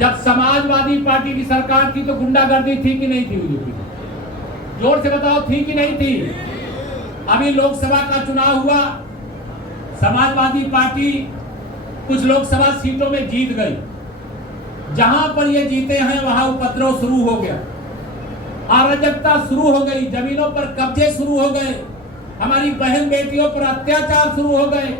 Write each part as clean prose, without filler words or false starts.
जब समाजवादी पार्टी की सरकार थी तो गुंडागर्दी थी कि नहीं थी यूपी में? जोर से बताओ, थी कि नहीं थी? अभी लोकसभा का चुनाव हुआ, समाजवादी पार्टी कुछ लोकसभा सीटों में जीत गई। जहां पर ये जीते हैं वहां उपद्रव शुरू हो गया, अराजकता शुरू हो गई, जमीनों पर कब्जे शुरू हो गए, हमारी बहन बेटियों पर अत्याचार शुरू हो गए,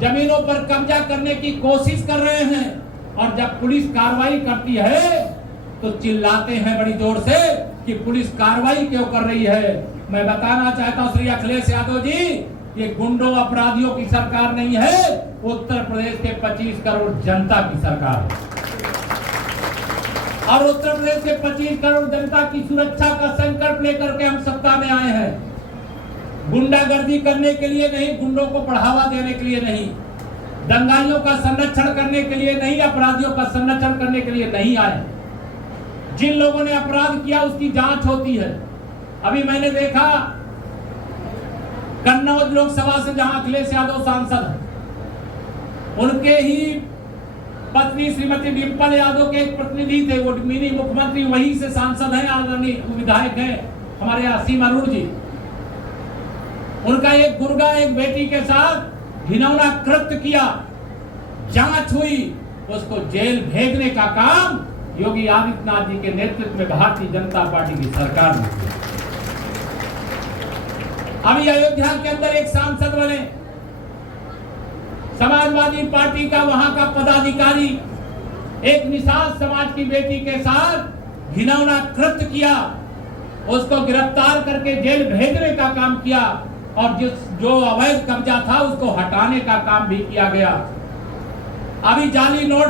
जमीनों पर कब्जा करने की कोशिश कर रहे हैं। और जब पुलिस कार्रवाई करती है तो चिल्लाते हैं बड़ी जोर से कि पुलिस कार्रवाई क्यों कर रही है। मैं बताना चाहता हूं श्री अखिलेश यादव जी, ये गुंडों अपराधियों की सरकार नहीं है, उत्तर प्रदेश के 25 करोड़ जनता की सरकार है। और उत्तर प्रदेश के 25 करोड़ जनता की सुरक्षा का संकल्प लेकर के हम सत्ता में आए हैं। गुंडागर्दी करने के लिए नहीं, गुंडों को बढ़ावा देने के लिए नहीं, दंगाइयों का संरक्षण करने के लिए नहीं, अपराधियों का संरक्षण करने के लिए नहीं आए। जिन लोगों ने अपराध किया उसकी जांच होती है। अभी मैंने देखा कन्नौज लोकसभा से जहां अखिलेश यादव सांसद हैं, उनके ही पत्नी श्रीमती डिंपल यादव के एक प्रतिनिधि थे, वो मिनी मुख्यमंत्री वहीं से सांसद हैं, आदरणीय विधायक हैं हमारे असीम अरुण जी। उनका एक गुर्गा एक बेटी के साथ घिनौना कृत्य किया, जांच हुई, उसको जेल भेजने का काम योगी आदित्यनाथ जी के नेतृत्व में भारतीय जनता पार्टी की सरकार ने किया। अभी अयोध्या के अंदर एक सांसद बने, समाजवादी पार्टी का वहां का पदाधिकारी एक निषाद समाज की बेटी के साथ घिनौना कृत्य किया, उसको गिरफ्तार करके जेल भेजने का काम किया और जो अवैध कब्जा था उसको हटाने का काम भी किया गया। अभी जाली नोट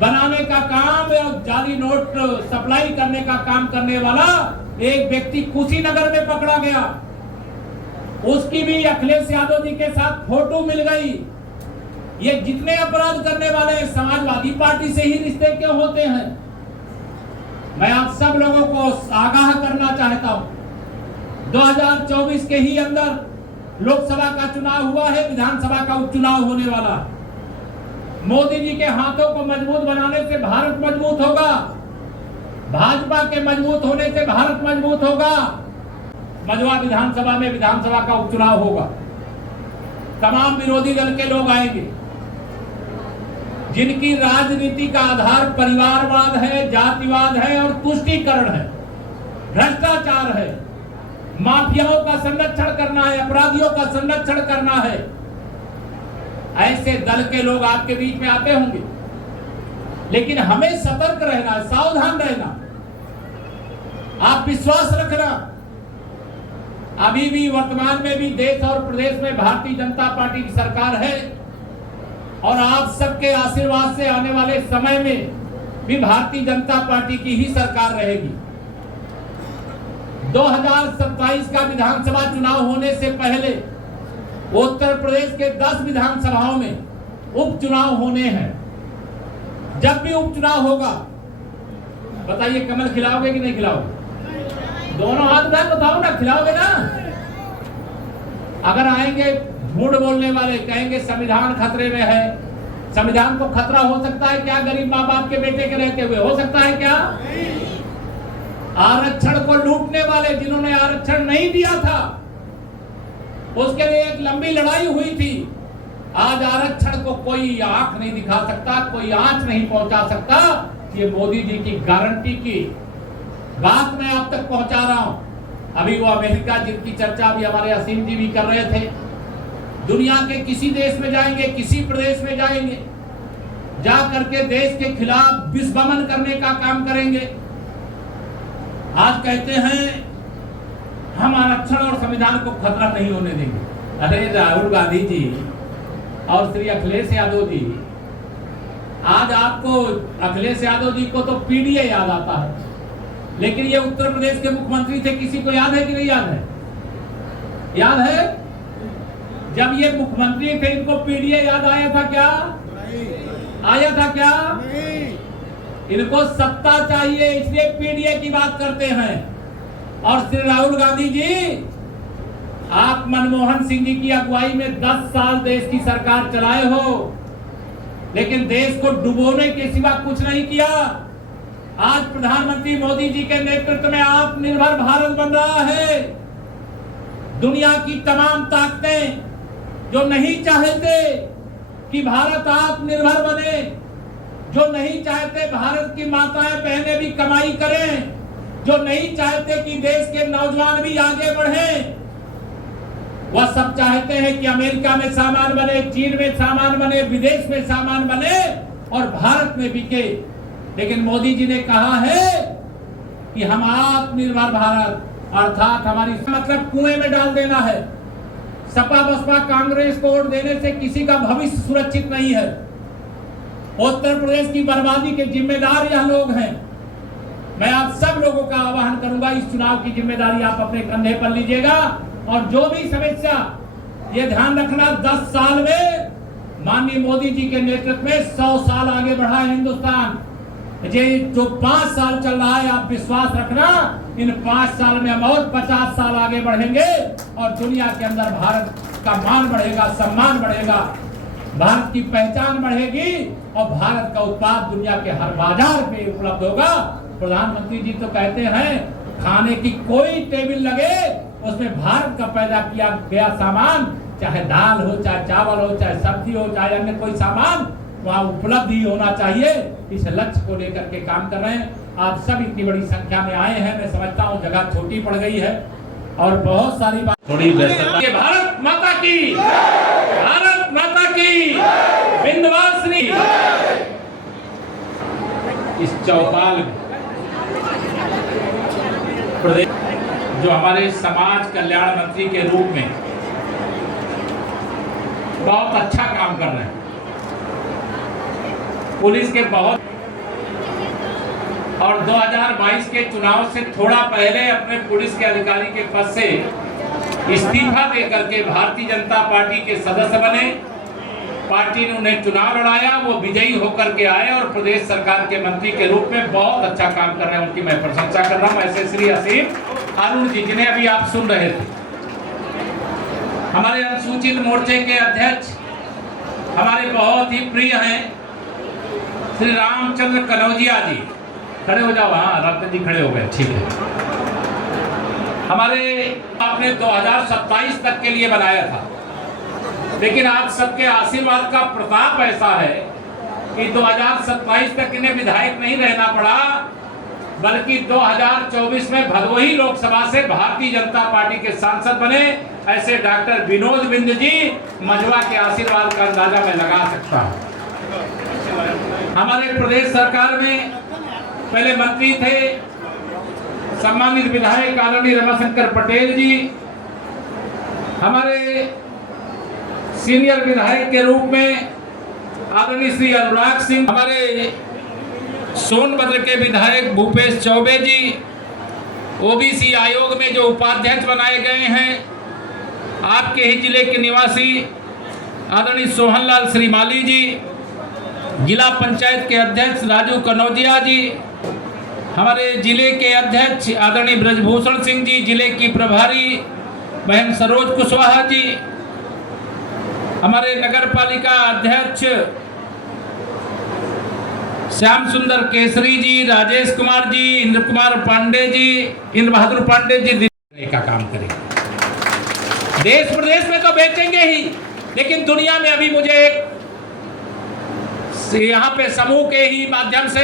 बनाने का काम और जाली नोट सप्लाई करने का काम करने वाला एक व्यक्ति कुशीनगर में पकड़ा गया, उसकी भी अखिलेश यादव जी के साथ फोटो मिल गई। ये जितने अपराध करने वाले समाजवादी पार्टी से ही रिश्ते क्यों होते हैं? मैं आप सब लोगों को आगाह करना चाहता हूं, 2024 के ही अंदर लोकसभा का चुनाव हुआ है, विधानसभा का उपचुनाव होने वाला। मोदी जी के हाथों को मजबूत बनाने से भारत मजबूत होगा, भाजपा के मजबूत होने से भारत मजबूत होगा। मझवा विधानसभा में विधानसभा का उपचुनाव होगा, तमाम विरोधी दल के लोग आएंगे, जिनकी राजनीति का आधार परिवारवाद है, जातिवाद है और तुष्टीकरण है, भ्रष्टाचार है, माफियाओं का संरक्षण करना है, अपराधियों का संरक्षण करना है। ऐसे दल के लोग आपके बीच में आते होंगे, लेकिन हमें सतर्क रहना, सावधान रहना, आप विश्वास रखना। अभी भी वर्तमान में भी देश और प्रदेश में भारतीय जनता पार्टी की सरकार है और आप सबके आशीर्वाद से आने वाले समय में भी भारतीय जनता पार्टी की ही सरकार रहेगी। 2027 का विधानसभा चुनाव होने से पहले उत्तर प्रदेश के 10 विधानसभाओं में उपचुनाव होने हैं। जब भी उपचुनाव होगा, बताइए कमल खिलाओगे कि नहीं खिलाओगे? दोनों हाथ उठा बताओ ना, खिलाओगे ना? अगर आएंगे झूठ बोलने वाले, कहेंगे संविधान खतरे में है, संविधान को खतरा हो सकता है क्या गरीब माँ बाप के बेटे के रहते हुए? हो सकता है क्या? आरक्षण को लूटने वाले, जिन्होंने आरक्षण नहीं दिया था, उसके लिए एक लंबी लड़ाई हुई थी। आज आरक्षण को कोई आंख नहीं दिखा सकता, कोई आंच नहीं पहुंचा सकता। ये मोदी जी की गारंटी की बात मैं आप तक पहुंचा रहा हूं। अभी वो अमेरिका जिनकी चर्चा भी हमारे असीम जी भी कर रहे थे, दुनिया के किसी देश में जाएंगे, किसी प्रदेश में जाएंगे, जा करके देश के खिलाफ विस्फमन करने का काम करेंगे। आज कहते हैं हम आरक्षण और संविधान को खतरा नहीं होने देंगे। अरे राहुल गांधी जी और श्री अखिलेश यादव जी, आज आपको अखिलेश यादव जी को तो पीडीए याद आता है, लेकिन ये उत्तर प्रदेश के मुख्यमंत्री थे, किसी को याद है कि नहीं याद है? याद है? जब ये मुख्यमंत्री थे इनको पीडीए याद आया था क्या? आया था क्या? इनको सत्ता चाहिए, इसलिए पीडीए की बात करते हैं। और श्री राहुल गांधी जी, आप मनमोहन सिंह जी की अगुवाई में 10 साल देश की सरकार चलाए हो, लेकिन देश को डुबोने के सिवा कुछ नहीं किया। आज प्रधानमंत्री मोदी जी के नेतृत्व में आत्मनिर्भर भारत बन रहा है। दुनिया की तमाम ताकतें जो नहीं चाहते कि भारत आत्मनिर्भर बने, जो नहीं चाहते भारत की माताएं बहनें भी कमाई करें, जो नहीं चाहते कि देश के नौजवान भी आगे बढ़ें, वह सब चाहते हैं कि अमेरिका में सामान बने, चीन में सामान बने, विदेश में सामान बने और भारत में बिके। लेकिन मोदी जी ने कहा है कि हम आत्मनिर्भर भारत, अर्थात हमारी मतलब कुएं में डाल देना है। सपा बसपा कांग्रेस को वोट देने से किसी का भविष्य सुरक्षित नहीं है। उत्तर प्रदेश की बर्बादी के जिम्मेदार यह लोग हैं। मैं आप सब लोगों का आह्वान करूंगा, इस चुनाव की जिम्मेदारी आप अपने कंधे पर लीजिएगा और जो भी समस्या, ये ध्यान रखना 10 साल में माननीय मोदी जी के नेतृत्व में 100 साल आगे बढ़ा है हिंदुस्तान। ये जो 5 साल चल रहा है, आप विश्वास रखना इन 5 साल में हम और 50 साल आगे बढ़ेंगे और दुनिया के अंदर भारत का मान बढ़ेगा, सम्मान बढ़ेगा, भारत की पहचान बढ़ेगी और भारत का उत्पाद दुनिया के हर बाजार पे उपलब्ध होगा। प्रधानमंत्री जी तो कहते हैं खाने की कोई टेबल लगे उसमें भारत का पैदा किया गया सामान, चाहे दाल हो, चाहे चावल हो, चाहे सब्जी हो, चाहे अन्य कोई सामान, वहाँ उपलब्ध ही होना चाहिए। इस लक्ष्य को लेकर के काम कर रहे हैं। आप सब इतनी बड़ी संख्या में आए हैं। मैं समझता हूँ जगह छोटी पड़ गई है और बहुत सारी बात थोड़ी व्यस्तता। भारत माता की, भारत माता की, विंध्यवासिनी। इस चौपाल प्रदेश जो हमारे समाज कल्याण मंत्री के रूप में बहुत अच्छा काम कर रहे हैं, पुलिस के बहुत, और 2022 के चुनाव से थोड़ा पहले अपने पुलिस के अधिकारी के पद से इस्तीफा देकर के भारतीय जनता पार्टी के सदस्य बने। पार्टी ने उन्हें चुनाव लड़ाया, वो विजयी होकर के आए और प्रदेश सरकार के मंत्री के रूप में बहुत अच्छा काम कर रहे हैं। उनकी मैं प्रशंसा कर रहा हूँ। ऐसे श्री असीम अरुण जी, जिन्हें अभी आप सुन रहे थे, हमारे अनुसूचित मोर्चे के अध्यक्ष, हमारे बहुत ही प्रिय हैं श्री रामचंद्र कनौजिया जी। खड़े हो जाओ। हाँ, रत्न जी खड़े हो गए, ठीक है। हमारे आपने 2027 तक के लिए बनाया था, लेकिन आप सबके आशीर्वाद का प्रताप ऐसा है कि 2027 तक इन्हें विधायक नहीं रहना पड़ा, बल्कि 2024 में भदोही लोकसभा से भारतीय जनता पार्टी के सांसद बने। ऐसे डॉक्टर विनोद बिंद जी, मजवा के आशीर्वाद का अंदाजा मैं लगा सकता हूँ। हमारे प्रदेश सरकार में पहले मंत्री थे सम्मानित विधायक आदरणीय रमाशंकर पटेल जी, हमारे सीनियर विधायक के रूप में आदरणीय श्री अनुराग सिंह, हमारे सोनभद्र के विधायक भूपेश चौबे जी, ओबीसी आयोग में जो उपाध्यक्ष बनाए गए हैं, आपके ही जिले के निवासी आदरणीय सोहनलाल श्रीमाली जी, जिला पंचायत के अध्यक्ष राजू कनौजिया जी, हमारे जिले के अध्यक्ष आदरणीय ब्रजभूषण सिंह जी, जिले की प्रभारी बहन सरोज कुशवाहा जी, हमारे नगर पालिका अध्यक्ष श्याम सुंदर केसरी जी, राजेश कुमार जी, इंद्र कुमार पांडे जी, इंद्र बहादुर पांडे जी का काम करेंगे। देश प्रदेश में तो बेचेंगे ही, लेकिन दुनिया में अभी मुझे एक यहाँ पे समूह के ही माध्यम से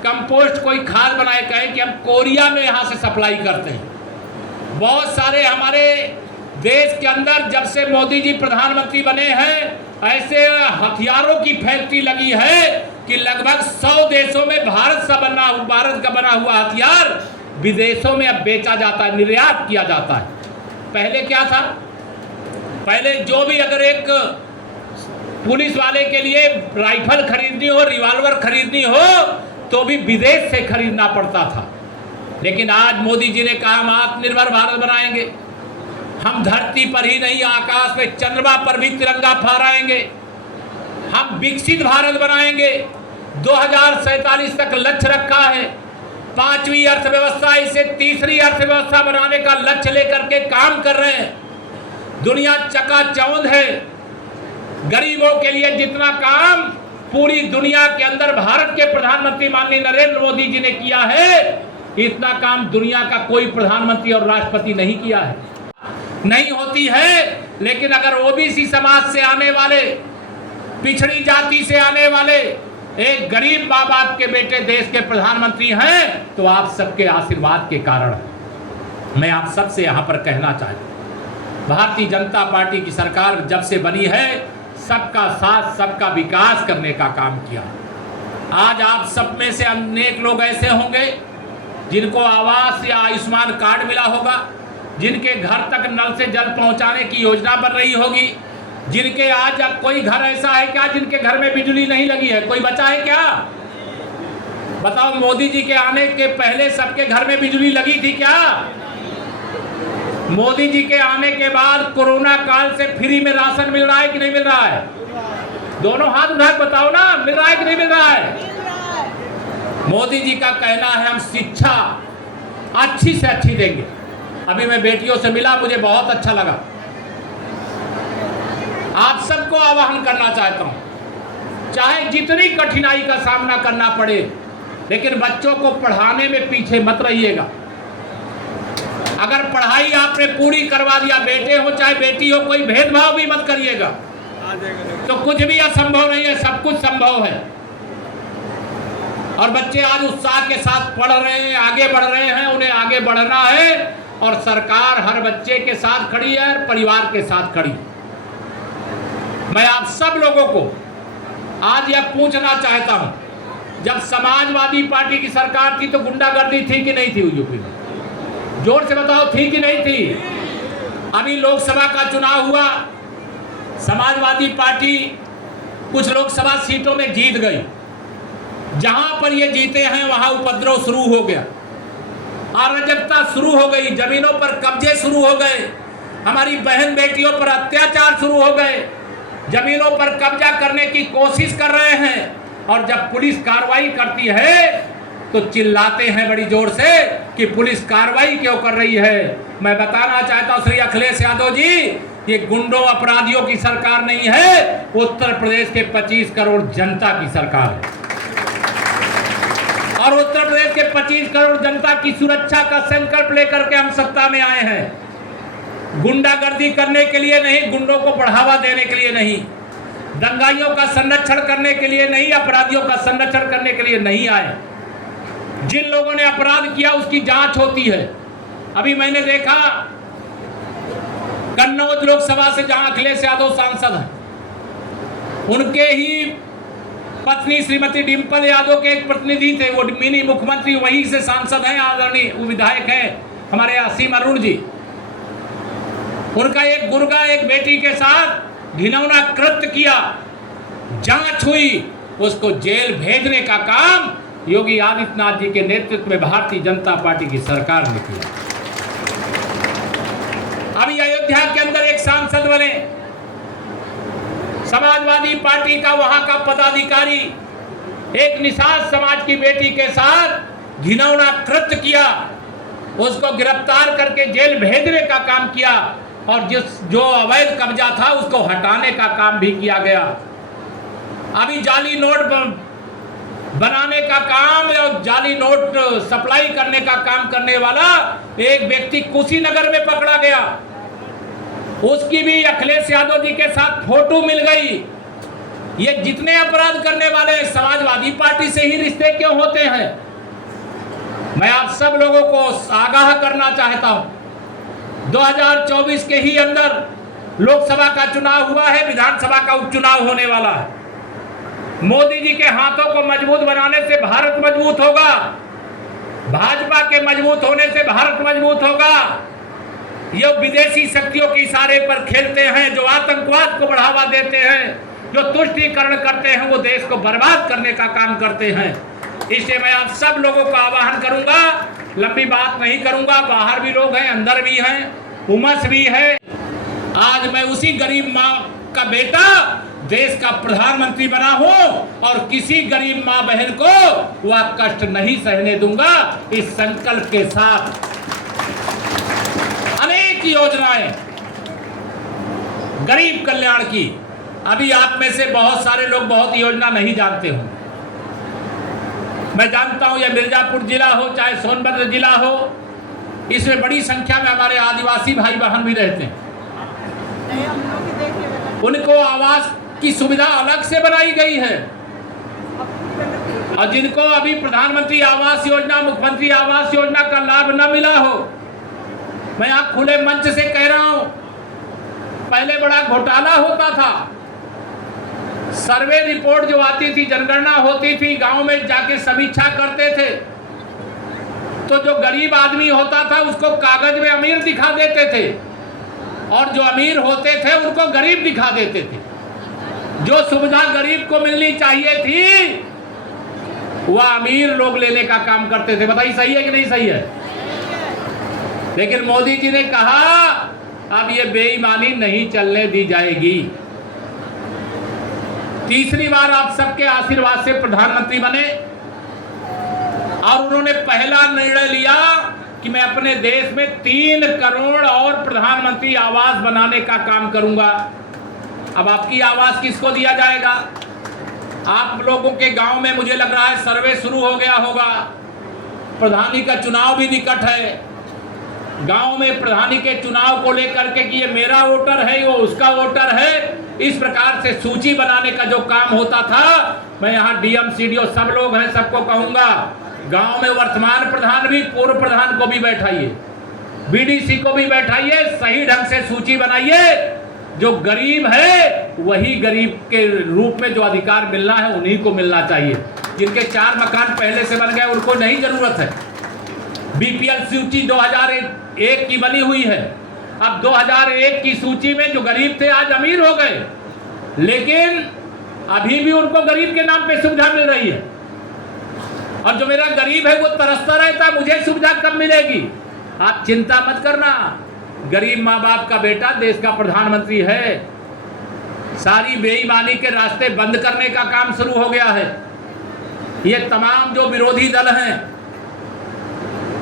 कंपोस्ट कोई खाद बनाए, कहे कि हम कोरिया में यहाँ से सप्लाई करते हैं। बहुत सारे हमारे देश के अंदर जब से मोदी जी प्रधानमंत्री बने हैं, ऐसे हथियारों की फैक्ट्री लगी है कि लगभग 100 देशों में भारत का बना हुआ हथियार विदेशों में अब बेचा जाता है, निर्यात किया जाता है। पहले क्या था? पहले जो भी अगर एक पुलिस वाले के लिए राइफल खरीदनी हो, रिवॉल्वर खरीदनी हो, तो भी विदेश से खरीदना पड़ता था। लेकिन आज मोदी जी ने कहा हम आत्मनिर्भर भारत बनाएंगे। हम धरती पर ही नहीं, आकाश में, चंद्रमा पर भी तिरंगा फहराएंगे। हम विकसित भारत बनाएंगे। 2047 तक लक्ष्य रखा है। 5वीं अर्थव्यवस्था, इसे तीसरी अर्थव्यवस्था बनाने का लक्ष्य लेकर के काम कर रहे हैं। दुनिया चकाचौंध है। गरीबों के लिए जितना काम पूरी दुनिया के अंदर भारत के प्रधानमंत्री माननीय नरेंद्र मोदी जी ने किया है, इतना काम दुनिया का कोई प्रधानमंत्री और राष्ट्रपति नहीं किया है। नहीं होती है, लेकिन अगर ओबीसी समाज से आने वाले, पिछड़ी जाति से आने वाले एक गरीब माँ बाप के बेटे देश के प्रधानमंत्री हैं, तो आप सबके आशीर्वाद के कारण है। मैं आप सबसे यहाँ पर कहना चाहता हूँ, भारतीय जनता पार्टी की सरकार जब से बनी है, सबका साथ सबका विकास करने का काम किया। आज आप सब में से अनेक लोग ऐसे होंगे जिनको आवास या आयुष्मान कार्ड मिला होगा, जिनके घर तक नल से जल पहुंचाने की योजना बन रही होगी, जिनके आज कोई घर ऐसा है क्या जिनके घर में बिजली नहीं लगी है? कोई बचा है क्या? बताओ, मोदी जी के आने के पहले सबके घर में बिजली लगी थी क्या? मोदी जी के आने के बाद कोरोना काल से फ्री में राशन मिल रहा है कि नहीं मिल रहा है? दोनों हाथ उठा के बताओ ना, मिल रहा है कि नहीं मिल रहा है? मोदी जी का कहना है हम शिक्षा अच्छी से अच्छी देंगे। अभी मैं बेटियों से मिला, मुझे बहुत अच्छा लगा। आप सबको आह्वान करना चाहता हूं, चाहे जितनी कठिनाई का सामना करना पड़े, लेकिन बच्चों को पढ़ाने में पीछे मत रहिएगा। अगर पढ़ाई आपने पूरी करवा दिया, बेटे हो चाहे बेटी हो, कोई भेदभाव भी मत करिएगा। तो कुछ भी असंभव नहीं है, सब कुछ संभव है। और बच्चे आज उत्साह के साथ पढ़ रहे हैं, आगे बढ़ रहे हैं, उन्हें आगे बढ़ना है और सरकार हर बच्चे के साथ खड़ी है, परिवार के साथ खड़ी। मैं आप सब लोगों को आज यह पूछना चाहता हूं, जब समाजवादी पार्टी की सरकार थी तो गुंडागर्दी थी कि नहीं थी यूपी में? जोर से बताओ, थी कि नहीं थी? अभी लोकसभा का चुनाव हुआ, समाजवादी पार्टी कुछ लोकसभा सीटों में जीत गई। जहां पर ये जीते हैं वहां उपद्रव शुरू हो गया, अराजकता शुरू हो गई, जमीनों पर कब्जे शुरू हो गए, हमारी बहन बेटियों पर अत्याचार शुरू हो गए, जमीनों पर कब्जा करने की कोशिश कर रहे हैं। और जब पुलिस कार्रवाई करती है तो चिल्लाते हैं बड़ी जोर से कि पुलिस कार्रवाई क्यों कर रही है। मैं बताना चाहता हूं श्री अखिलेश यादव जी, ये गुंडों अपराधियों की सरकार नहीं है, उत्तर प्रदेश के 25 करोड़ जनता की सरकार है। और उत्तर प्रदेश के 25 करोड़ जनता की सुरक्षा का संकल्प लेकर के हम सत्ता में आए हैं। गुंडागर्दी करने के लिए नहीं, गुंडों को बढ़ावा देने के लिए नहीं, दंगाइयों का संरक्षण करने के लिए नहीं, अपराधियों का संरक्षण करने के लिए नहीं आए। जिन लोगों ने अपराध किया उसकी जांच होती है। अभी मैंने देखा कन्नौज लोकसभा से जहां अखिलेश यादव सांसद हैं, उनके ही पत्नी श्रीमती डिंपल यादव के एक प्रतिनिधि थे, वो मिनी मुख्यमंत्री वहीं से सांसद हैं, आदरणीय विधायक हैं हमारे असीम अरुण जी। उनका एक गुर्गा एक बेटी के साथ घिनौना कृत्य किया, जांच हुई, उसको जेल भेजने का काम योगी आदित्यनाथ जी के नेतृत्व में भारतीय जनता पार्टी की सरकार ने किया। अभी अयोध्या के अंदर एक सांसद बने, समाजवादी पार्टी का वहां का पदाधिकारी एक निषाद समाज की बेटी के साथ घिनौना कृत्य किया, उसको गिरफ्तार करके जेल भेजने का काम किया और जो अवैध कब्जा था उसको हटाने का काम भी किया गया। अभी जाली नोट बनाने का काम और जाली नोट सप्लाई करने का काम करने वाला एक व्यक्ति कुशीनगर में पकड़ा गया, उसकी भी अखिलेश यादव जी के साथ फोटो मिल गई। ये जितने अपराध करने वाले समाजवादी पार्टी से ही रिश्ते क्यों होते हैं? मैं आप सब लोगों को आगाह करना चाहता हूं, 2024 के ही अंदर लोकसभा का चुनाव हुआ है, विधानसभा का उपचुनाव होने वाला है। मोदी जी के हाथों को मजबूत बनाने से भारत मजबूत होगा, भाजपा के मजबूत होने से भारत मजबूत होगा। ये विदेशी शक्तियों के इशारे पर खेलते हैं, जो आतंकवाद को बढ़ावा देते हैं, जो तुष्टीकरण करते हैं, वो देश को बर्बाद करने का काम करते हैं। इसलिए मैं आप सब लोगों का आह्वान करूंगा, लंबी बात नहीं करूंगा, बाहर भी लोग हैं, अंदर भी हैं, उमस भी है। आज मैं उसी गरीब माँ का बेटा देश का प्रधानमंत्री बना हूं और किसी गरीब माँ बहन को वह कष्ट नहीं सहने दूंगा। इस संकल्प के साथ अनेक योजनाएं गरीब कल्याण की अभी आप में से बहुत सारे लोग बहुत योजना नहीं जानते हो। मैं जानता हूं यह मिर्जापुर जिला हो चाहे सोनभद्र जिला हो, इसमें बड़ी संख्या में हमारे आदिवासी भाई बहन भी रहते हैं। उनको आवास की सुविधा अलग से बनाई गई है, और जिनको अभी प्रधानमंत्री आवास योजना, मुख्यमंत्री आवास योजना का लाभ न मिला हो, मैं आप खुले मंच से कह रहा हूं, पहले बड़ा घोटाला होता था। सर्वे रिपोर्ट जो आती थी, जनगणना होती थी, गांव में जाके समीक्षा करते थे, तो जो गरीब आदमी होता था उसको कागज में अमीर दिखा देते थे, और जो अमीर होते थे उनको गरीब दिखा देते थे। जो सुविधा गरीब को मिलनी चाहिए थी वह अमीर लोग लेने का काम करते थे। बताइए सही है कि नहीं सही है? लेकिन मोदी जी ने कहा अब ये बेईमानी नहीं चलने दी जाएगी। तीसरी बार आप सबके आशीर्वाद से प्रधानमंत्री बने, और उन्होंने पहला निर्णय लिया कि मैं अपने देश में 3 करोड़ और प्रधानमंत्री आवास बनाने का काम करूंगा। अब आपकी आवास किसको दिया जाएगा? आप लोगों के गांव में मुझे लग रहा है सर्वे शुरू हो गया होगा। प्रधानी का चुनाव भी निकट है। गांव में प्रधानी के चुनाव को लेकर के कि ये मेरा वोटर है, वो उसका वोटर है, इस प्रकार से सूची बनाने का जो काम होता था, मैं यहाँ डीएम सीडीओ सब लोग हैं, सबको कहूंगा गांव में वर्तमान प्रधान भी, पूर्व प्रधान को भी बैठाइए, बीडीसी को भी बैठाइए, सही ढंग से सूची बनाइए। जो गरीब है वही गरीब के रूप में जो अधिकार मिलना है उन्हीं को मिलना चाहिए। जिनके 4 मकान पहले से बन गए उनको नहीं जरूरत है। बीपीएल सूची 2001 की बनी हुई है। अब 2001 की सूची में जो गरीब थे आज अमीर हो गए, लेकिन अभी भी उनको गरीब के नाम पे सुविधा मिल रही है। और जो मेरा गरीब है वो तरसता रहता है मुझे सुविधा कब मिलेगी। आप चिंता मत करना, गरीब माँ बाप का बेटा देश का प्रधानमंत्री है। सारी बेईमानी के रास्ते बंद करने का काम शुरू हो गया है। ये तमाम जो विरोधी दल हैं,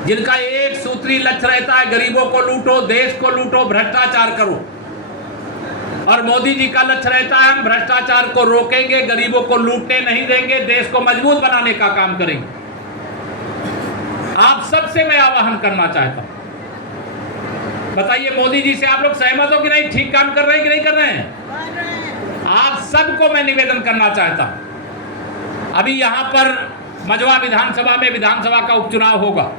जिनका एक सूत्री लक्ष्य रहता है गरीबों को लूटो, देश को लूटो, भ्रष्टाचार करो, और मोदी जी का लक्ष्य रहता है हम भ्रष्टाचार को रोकेंगे, गरीबों को लूटने नहीं देंगे, देश को मजबूत बनाने का काम करेंगे। आप सबसे मैं आह्वान करना चाहता हूं, बताइए मोदी जी से आप लोग सहमत हो कि नहीं? ठीक काम कर रहे हैं कि नहीं कर रहे हैं? आप सबको मैं निवेदन करना चाहता हूं, अभी यहां पर मझवा विधानसभा में विधानसभा का उपचुनाव होगा।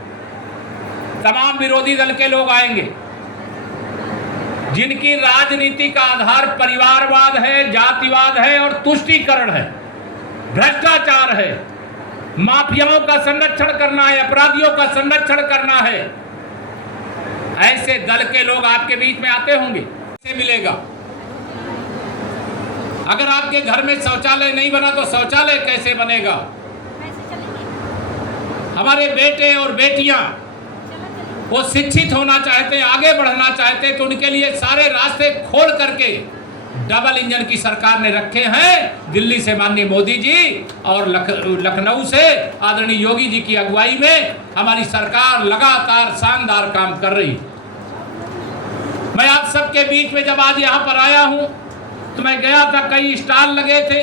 तमाम विरोधी दल के लोग आएंगे, जिनकी राजनीति का आधार परिवारवाद है, जातिवाद है और तुष्टीकरण है, भ्रष्टाचार है, माफियाओं का संरक्षण करना है, अपराधियों का संरक्षण करना है। ऐसे दल के लोग आपके बीच में आते होंगे, कैसे मिलेगा? अगर आपके घर में शौचालय नहीं बना तो शौचालय कैसे बनेगा? हमारे बेटे और बेटियां वो शिक्षित होना चाहते हैं, आगे बढ़ना चाहते हैं, तो उनके लिए सारे रास्ते खोल करके डबल इंजन की सरकार ने रखे हैं। दिल्ली से माननीय मोदी जी और लखनऊ से आदरणीय योगी जी की अगुवाई में हमारी सरकार लगातार शानदार काम कर रही। मैं आप सबके बीच में जब आज यहाँ पर आया हूँ तो मैं गया था, कई स्टॉल लगे थे।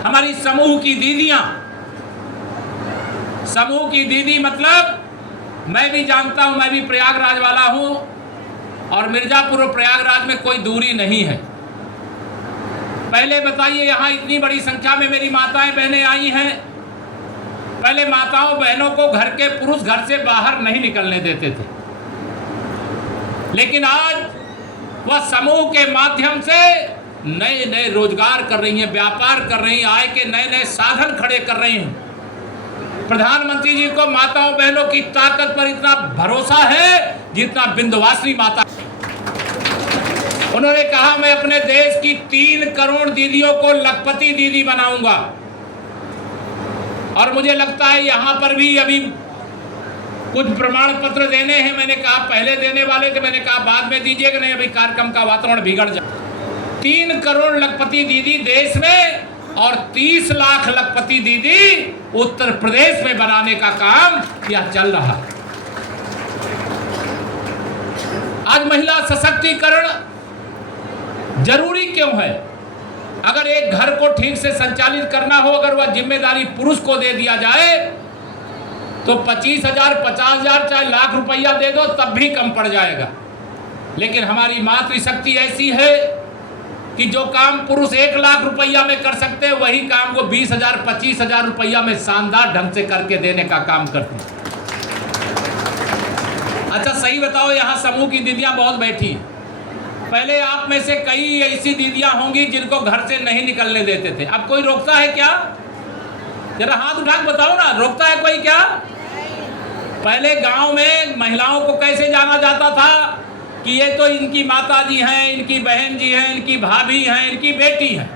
हमारी समूह की दीदियाँ, समूह की दीदी मतलब मैं भी जानता हूँ, मैं भी प्रयागराज वाला हूँ, और मिर्जापुर और प्रयागराज में कोई दूरी नहीं है। पहले बताइए यहाँ इतनी बड़ी संख्या में मेरी माताएं बहनें आई हैं। पहले माताओं बहनों को घर के पुरुष घर से बाहर नहीं निकलने देते थे, लेकिन आज वह समूह के माध्यम से नए नए रोजगार कर रही हैं, व्यापार कर रही हैं, आय के नए नए साधन खड़े कर रही हैं। प्रधानमंत्री जी को माताओं बहनों की ताकत पर इतना भरोसा है जितना विंध्यवासिनी माता। उन्होंने कहा मैं अपने देश की 3 करोड़ दीदियों को लखपति दीदी बनाऊंगा, और मुझे लगता है यहाँ पर भी अभी कुछ प्रमाण पत्र देने हैं। मैंने कहा पहले देने वाले थे, मैंने कहा बाद में दीजिएगा, नहीं अभी कार्यक्रम का वातावरण बिगड़ जाए। 3 करोड़ लखपति दीदी देश में और 30 लाख लखपति दीदी उत्तर प्रदेश में बनाने का काम यह चल रहा है। आज महिला सशक्तिकरण जरूरी क्यों है? अगर एक घर को ठीक से संचालित करना हो, अगर वह जिम्मेदारी पुरुष को दे दिया जाए तो 25,000, 50,000 चाहे लाख रुपया दे दो तब भी कम पड़ जाएगा। लेकिन हमारी मातृशक्ति ऐसी है कि जो काम पुरुष 1 लाख रुपया में कर सकते हैं वही काम को 20,000, 25,000 रुपया में शानदार ढंग से करके देने का काम करती है। अच्छा सही बताओ, यहाँ समूह की दीदियां बहुत बैठी, पहले आप में से कई ऐसी दीदियां होंगी जिनको घर से नहीं निकलने देते थे। अब कोई रोकता है क्या? जरा हाथ उठा के बताओ ना, रोकता है कोई क्या? पहले गांव में महिलाओं को कैसे जाना जाता था कि ये तो इनकी माता जी हैं, इनकी बहन जी हैं, इनकी भाभी हैं, इनकी बेटी हैं।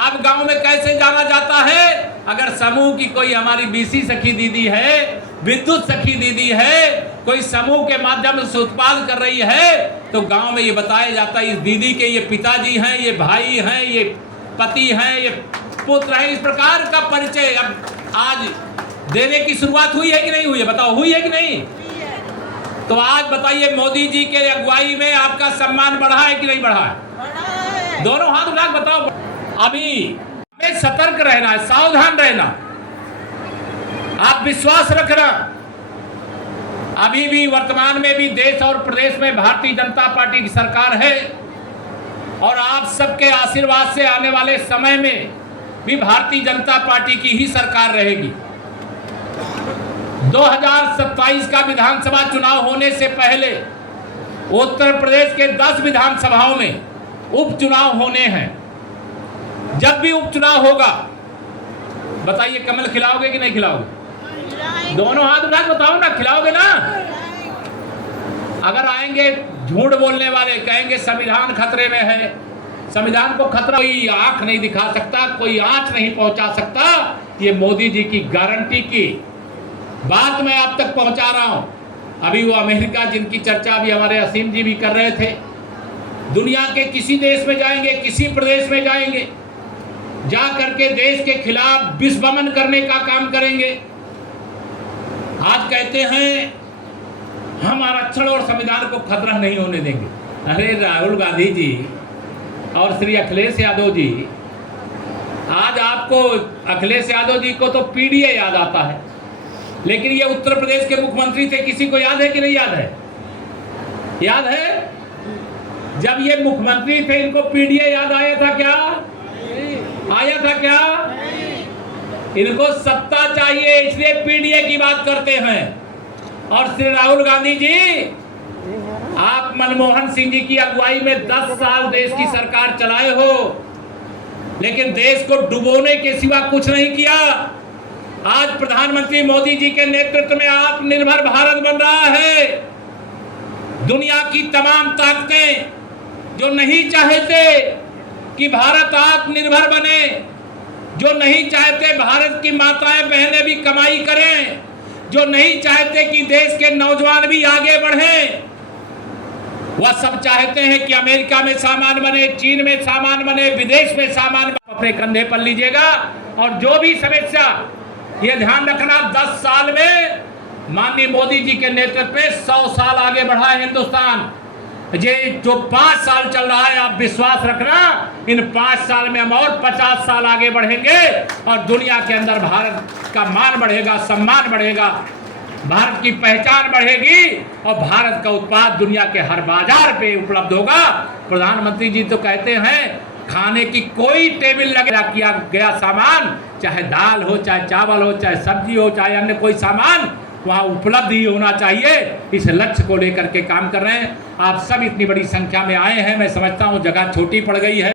अब गांव में कैसे जाना जाता है? अगर समूह की कोई हमारी बीसी सखी दीदी है, विद्युत सखी दीदी है, कोई समूह के माध्यम से उत्पाद कर रही है तो गांव में ये बताया जाता है इस दीदी के ये पिताजी हैं, ये भाई हैं, ये पति हैं, ये पुत्र हैं। इस प्रकार का परिचय अब आज देने की शुरुआत हुई है कि नहीं हुई है? बताओ, हुई है कि नहीं? तो आज बताइए, मोदी जी के अगुवाई में आपका सम्मान बढ़ा है कि नहीं बढ़ा है? दोनों हाथ उठा के बताओ। अभी हमें सतर्क रहना है, सावधान रहना, आप विश्वास रखना। अभी भी वर्तमान में भी देश और प्रदेश में भारतीय जनता पार्टी की सरकार है और आप सबके आशीर्वाद से आने वाले समय में भी भारतीय जनता पार्टी की ही सरकार रहेगी। 2027 का विधानसभा चुनाव होने से पहले उत्तर प्रदेश के 10 विधानसभाओं में उपचुनाव होने हैं। जब भी उपचुनाव होगा, बताइए कमल खिलाओगे कि नहीं खिलाओगे? दोनों हाथ उठा के बताओ ना, खिलाओगे ना? अगर आएंगे झूठ बोलने वाले, कहेंगे संविधान खतरे में है, संविधान को खतरा कोई आंख नहीं दिखा सकता, कोई आंच नहीं पहुंचा सकता, ये मोदी जी की गारंटी की बात मैं आप तक पहुंचा रहा हूं। अभी वो अमेरिका जिनकी चर्चा भी हमारे असीम जी भी कर रहे थे, दुनिया के किसी देश में जाएंगे, किसी प्रदेश में जाएंगे, जा करके देश के खिलाफ विस्फमन करने का काम करेंगे। आज कहते हैं हम आरक्षण और संविधान को खतरा नहीं होने देंगे। अरे राहुल गांधी जी और श्री अखिलेश यादव जी, आज आपको अखिलेश यादव जी को तो पीडीए याद आता है, लेकिन ये उत्तर प्रदेश के मुख्यमंत्री थे। किसी को याद है कि नहीं याद है? याद है? जब ये मुख्यमंत्री थे इनको पीडीए याद आया था क्या? आया था क्या? इनको सत्ता चाहिए इसलिए पीडीए की बात करते हैं। और श्री राहुल गांधी जी, आप मनमोहन सिंह जी की अगुवाई में 10 साल देश की सरकार चलाए हो, लेकिन देश को डुबोने के सिवा कुछ नहीं किया। आज प्रधानमंत्री मोदी जी के नेतृत्व में आत्मनिर्भर भारत बन रहा है। दुनिया की तमाम ताकतें जो नहीं चाहते कि भारत आत्मनिर्भर बने, जो नहीं चाहते भारत की माताएं बहनें भी कमाई करें, जो नहीं चाहते कि देश के नौजवान भी आगे बढ़ें, वह सब चाहते हैं कि अमेरिका में सामान बने, चीन में सामान बने, विदेश में सामान बने। अपने कंधे पर लीजिएगा और जो भी समस्या, ये ध्यान रखना 10 साल में माननीय मोदी जी के नेतृत्व में 100 साल आगे बढ़ा है हिंदुस्तान। ये जो 5 साल चल रहा है, आप विश्वास रखना इन 5 साल में हम और 50 साल आगे बढ़ेंगे और दुनिया के अंदर भारत का मान बढ़ेगा, सम्मान बढ़ेगा, भारत की पहचान बढ़ेगी और भारत का उत्पाद दुनिया के हर बाजार पे उपलब्ध होगा। प्रधानमंत्री जी तो कहते हैं खाने की कोई टेबल लगा किया गया सामान, चाहे दाल हो, चाहे चावल हो, चाहे सब्जी हो, चाहे अन्य कोई सामान, वहाँ उपलब्ध ही होना चाहिए। इस लक्ष्य को लेकर के काम कर रहे हैं। आप सब इतनी बड़ी संख्या में आए हैं, मैं समझता हूँ जगह छोटी पड़ गई है।